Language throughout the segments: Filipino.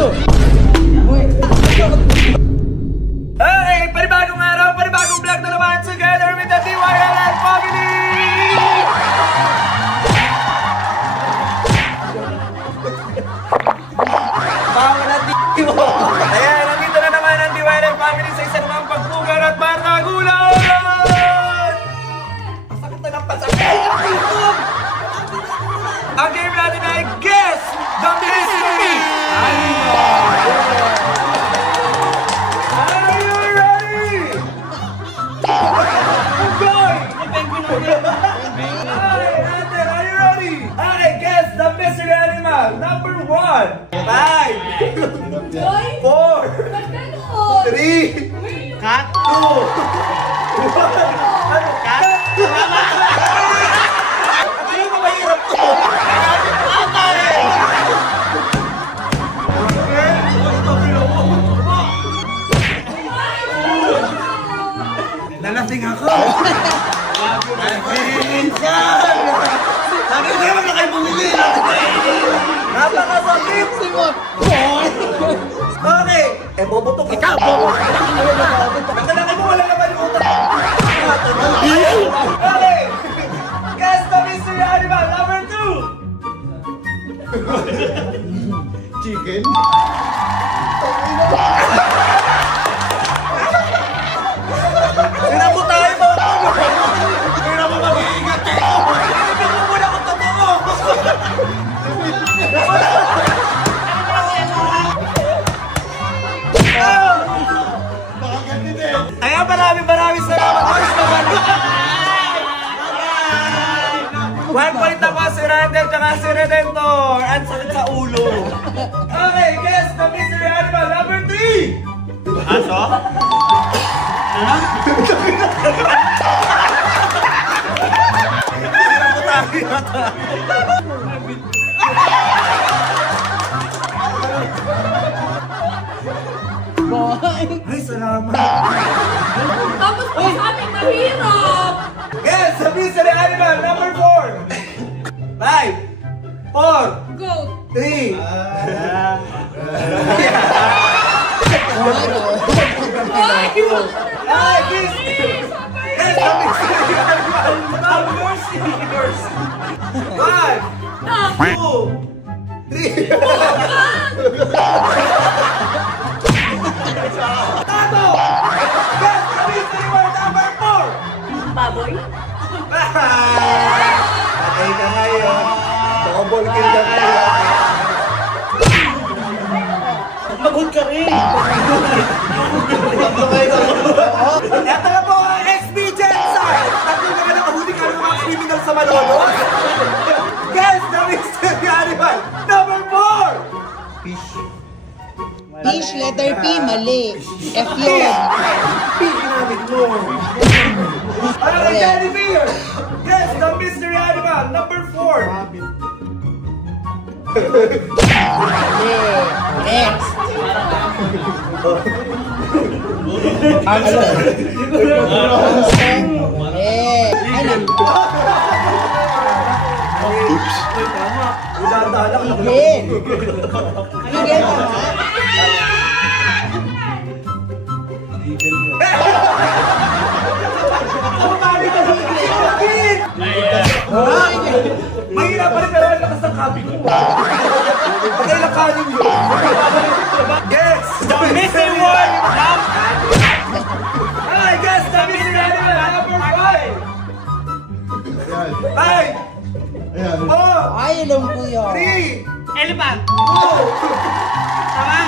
Hey! Panibagong araw, panibagong vlog na naman together with the DYLN family! Bawa na d*** mo! Ayan, nandito na naman ang DYLN family sa isa namang pagpugar at barnagulan! Ang sakit na ng pasakit! Ang game natin ay Guess the Mystery! Are you ready? Are you ready? I guess the mystery animal number 1. 5, 4, 3, 2, 1. Ano? Cat? Ano ba mahirap to? Nalasing ako! Minsan! Sabi ko naman na kayo bumili! Napakasakit! Okay! Eh, bobotok ikaw! Kasalanan mo, wala naman yung utak! Okay! Guess the mystery animal number 2! Chicken? Sinabu tayo ba? Kaya mo mag-iingat kayo! Hindi mo muna kung totoo! Kaya maraming salamat guys naman! 1 point ako si Randall tsaka si Redentor! Ang sakit sa ulo! Okay, guess the mystery animal number 3! Aso? Ay, salamat. Tapos po sa aming mahirap. Yes, the mystery animal number 4. 5, 4, Go. 3. Ay, kiss! Yes, the mystery animal number 6. 5, 2, 3. Tato! Yes, the mystery word number 4. Baboy? Patay ka ngayon. Double kill ka ngayon. Magod ka rin. Eto na po ang XB Genocide. Tatlo na ka nakahuli ka ng mga criminal sa Malolos. Guess the mystery animal number 4. Fish. Fish, letter P, mali. F yun. P ginamit mo. Alright, Daddy Bear. Guess the mystery animal number 4. Next. Ano? Oops. Udadalak na. Higit. Higit ka na? Mahirap pa rin pero ang lakas ng copy ko. Pagkailakanin yun. Guess the missing one! Hi, guess the missing animal number 5! 5! 4! Ay, alam ko yun. 3! Elephant. 2! Tama?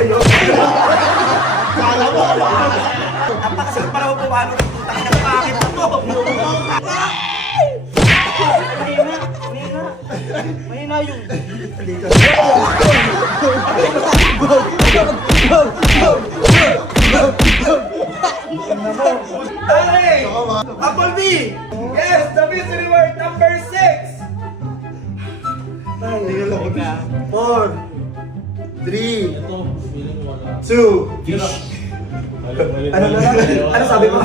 Ayun! Kala mo! Napakasal pa raw po paano ng putang ng pakit na to! Mahina yung... Hey! Apple B! Yes, the mystery word number 6! 4 3 2 Ano na lang? Ano sabi mo?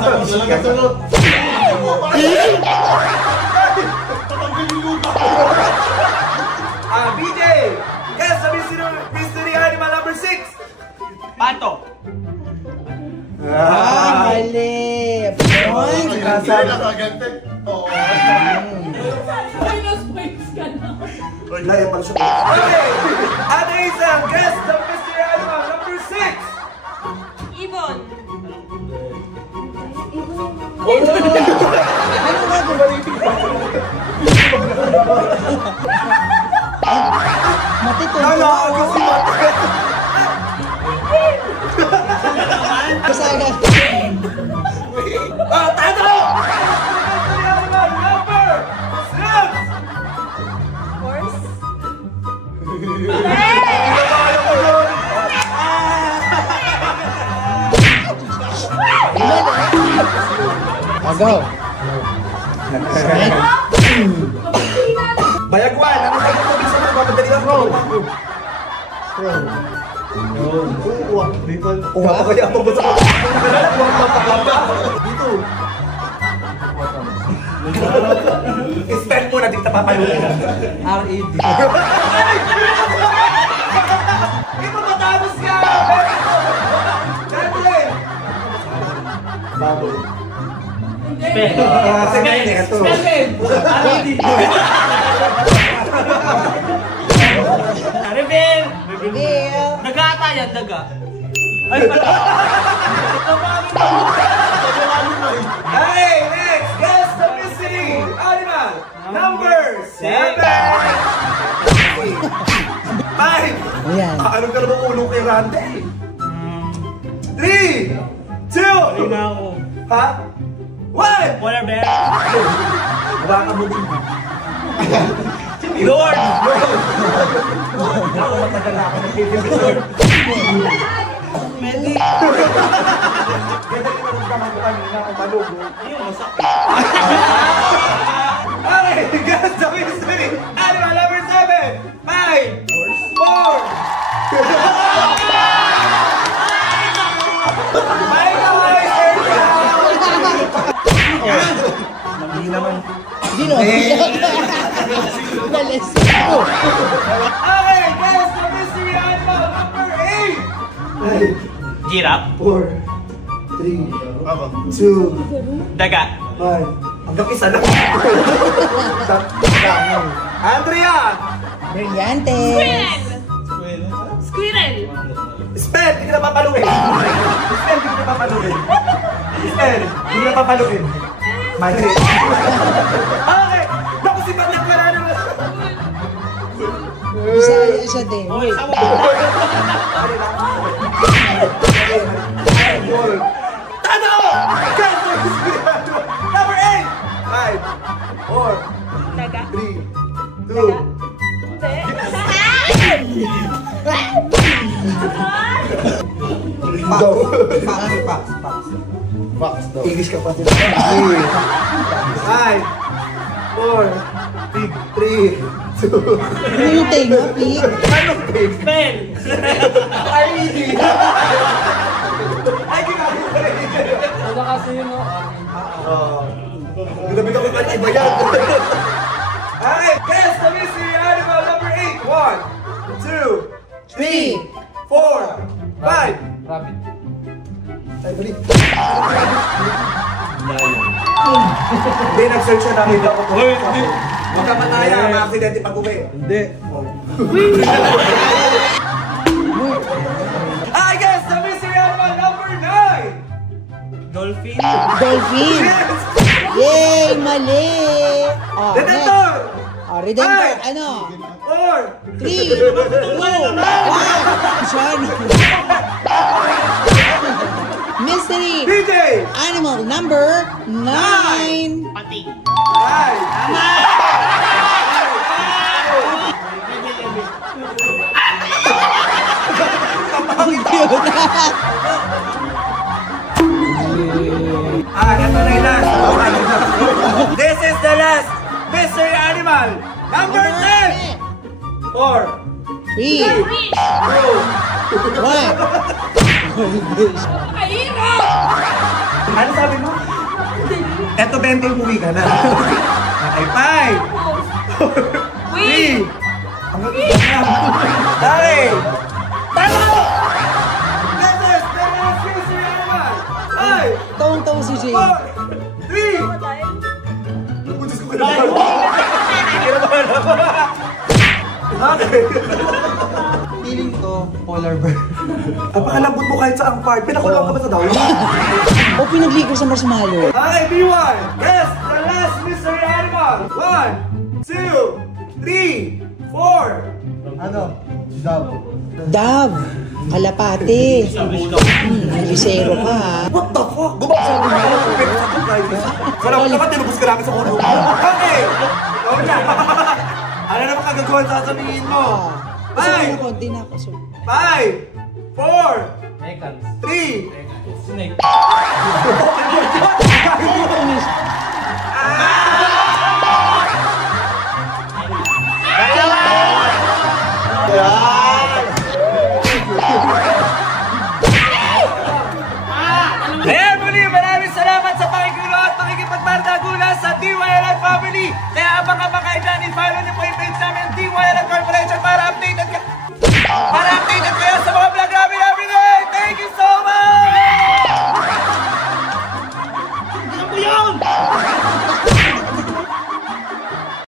Minus points ka na. Laya pala siya. Okay! At isang guess the mystery animal number 6! Ibon. Matitong Nalaga si Mate! Kasaga. Tato! Mystery animal number 6! Horse. Agaw. Bayagwan! Ano kayo tubig sa mga papadali ang roll? Uwa pa kaya ako ba sa dito? Spell mo na dito papaluin. R.E.D. Hindi mo matapos ka! Dante! Baboy. Kasi ganyan ito. Reveal. Reveal. Daga ata yan, daga. Hey, next! Guess the mystery animal number 7! 5! Ayan. Ano ka naman ulong kay Randy? 3! 2! na ako. Ha? 1! Polar bear. Wala ka mo din. Lord. Ako matagal na ako nag-Lord. Medic. Ganda yung naramdaman ko kanina kung malugo. Ayun, masakit. Okay, guess the mystery animal number 7! 5! 4! May kaway, sir! Hindi naman. Dino. Nalis. Okay, guess the mystery animal number 8! Giraffe. 4, 3, 2, Daga. 5. Hanggang isa lang. Andrea! Brillante. Squirrel. Spell, hindi ka na papaluin. Spell, hindi ka na papaluin. Spell, hindi ka na papaluin. Mali. Okay! Naku, si Patak ka na naman. Isa din. Hoy, sama Tano! Number 8! 5, 4, Daga. 3, 2, Fox daw. English ka pa sila. 5, 4, 3, 2. Ano yung tenga, pig? Anong pig? Pen. R.E.D. Ay, ginagawa ko rin. Wala kasi yun, no? Ginamit ako ng iba yan. Okay, guess the mystery animal number 8. 1, 2, 3, 4, 5. Rabbit. Ay, balik. Hindi, nag-search siya namin ako. Huwag ka mataya, ma-aksidente pag-uwi. Hindi. I guess the mystery animal number 9. Dolphin. Dolphin. Yes! Yay! Mali! Oh, Detentor! Oh, Redemptor. Ay! Ano? 4, 3, 2, 1. Sean. Mystery PJ! animal number 9. Pating. 5, ito na yung last. This is the last mystery animal. Number 10. 4, 3, 2, 1. Napakahirap! Ano sabi mo? Eto 20 yung uwi ka na. Okay, 5, 4, 3. Hanggang isa na. Okay. Talo! This is the last mystery animal. 5, Tong-tong si Jay. 4, 3, 2, Kinabahan ako. Okay. Feeling ko, polar bear. Napakalambot mo kahit sa ang part. Pinakulong ka ba sa daw? O pinagligo sa marshmallow. Okay, B1. Guess the last mystery animal. 1, 2, 3, 4. Ano? Dove. Kalapate. Visero ka ha. What the fuck? Bumasa ko na yun. Sarap naman, tinubos ka namin sa ulo. Okay! Ano naman kagagawan sasabihin mo? Gusto ko na 5, konti na ako. 5, 4, 3. Snake. Ayan muli, maraming salamat sa pakigulo at pakikipagbardagulan sa DYLI family. Kaya abang-abang kayo dyan, i-follow niyo po yung